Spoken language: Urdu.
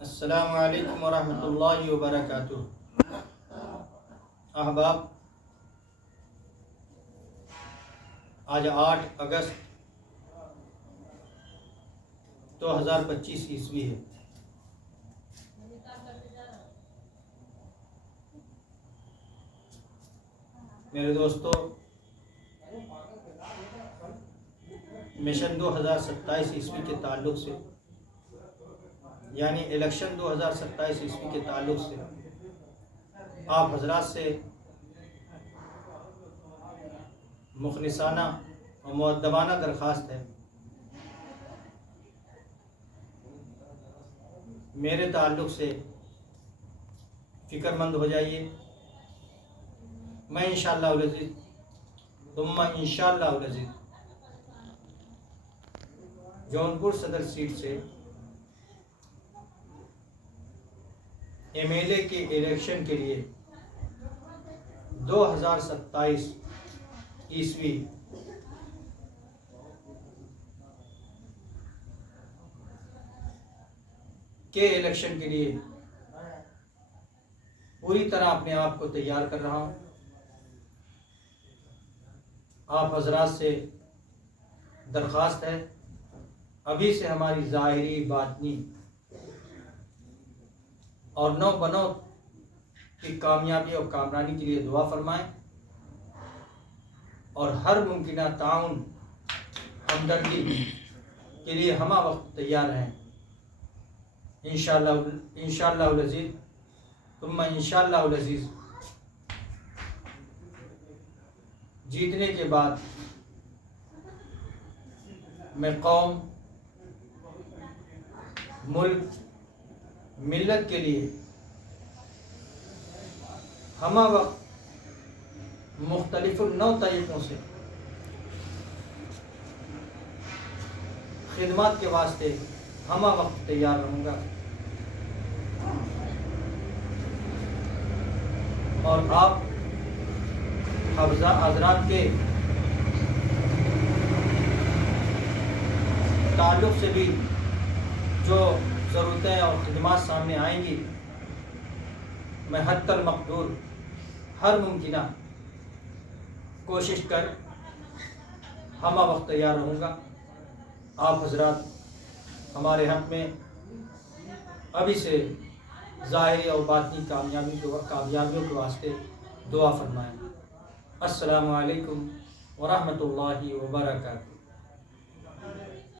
السلام علیکم ورحمۃ اللہ وبرکاتہ۔ احباب، آج 8 اگست 2025 عیسوی ہے۔ میرے دوستو، مشن 2027 عیسوی کے تعلق سے، یعنی الیکشن 2027 عیسوی کے تعلق سے آپ حضرات سے مخلصانہ و مؤدبانہ درخواست ہے، میرے تعلق سے فکر مند ہو جائیے۔ میں انشاءاللہ العزیز ثم انشاءاللہ العزیز جونپور صدر سیٹ سے ایم ایل اے کے الیکشن کے لیے 2027 عیسوی کے الیکشن کے لیے پوری طرح اپنے آپ کو تیار کر رہا ہوں۔ آپ حضرات سے درخواست ہے، ابھی سے ہماری ظاہری باطنی اور نو بنو کی کامیابی اور کامرانی کے لیے دعا فرمائیں، اور ہر ممکنہ تعاون ہمدردی کے لیے ہمہ وقت تیار رہیں۔ انشاءاللہ العزیز ثم انشاءاللہ العزیز جیتنے کے بعد میں قوم، ملک، ملت کے لیے ہمہ وقت مختلف نو طریقوں سے خدمات کے واسطے ہمہ وقت تیار رہوں گا، اور آپ حضرات کے تعلق سے بھی جو ضرورتیں اور خدمات سامنے آئیں گی، میں حد المقدور ہر ممکنہ کوشش کر ہمہ وقت تیار رہوں گا۔ آپ حضرات ہمارے حق میں ابھی سے ظاہری اور باطنی کامیابیوں کے واسطے دعا فرمائیں۔ السلام علیکم ورحمۃ اللہ وبرکاتہ۔